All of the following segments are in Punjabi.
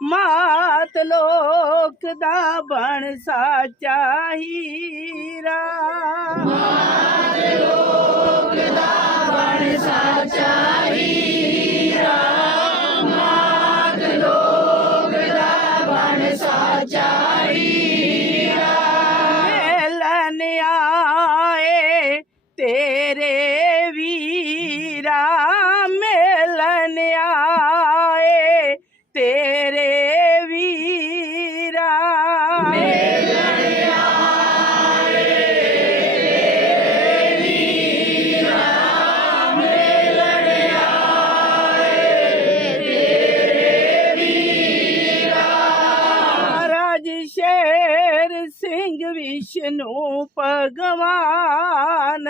ਮਾਤ ਲੋਕ ਦਾ ਬਣ ਸਾਚਾ ਹੀਰਾ। ਮਾਤ ਲੋਕ ਦਾ ਬਣ ਸਾਚਾ ਹੀਰਾ ਮਿਲਨ ਆਏ ਤੇਰੇ विष्णु भगवान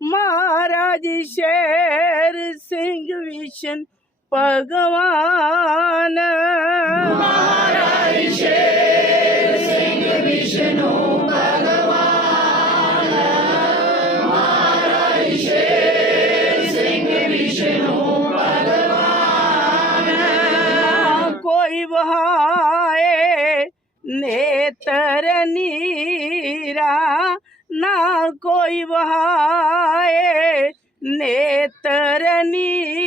महाराज शेर सिंह विष्णु भगवान महाराज शेर ਸਿੰਘ ਵਿਸ਼ਨੂੰ ਭਗਵਾਨ ਕੋਈ ਵਹਾਏ ਨੇਤਰ ਨੀਰਾ ਨਾ ਕੋਈ ਵਹਾਏ ਨੇਤਰ ਨੀਰਾ ਨਾ ਕੋਈ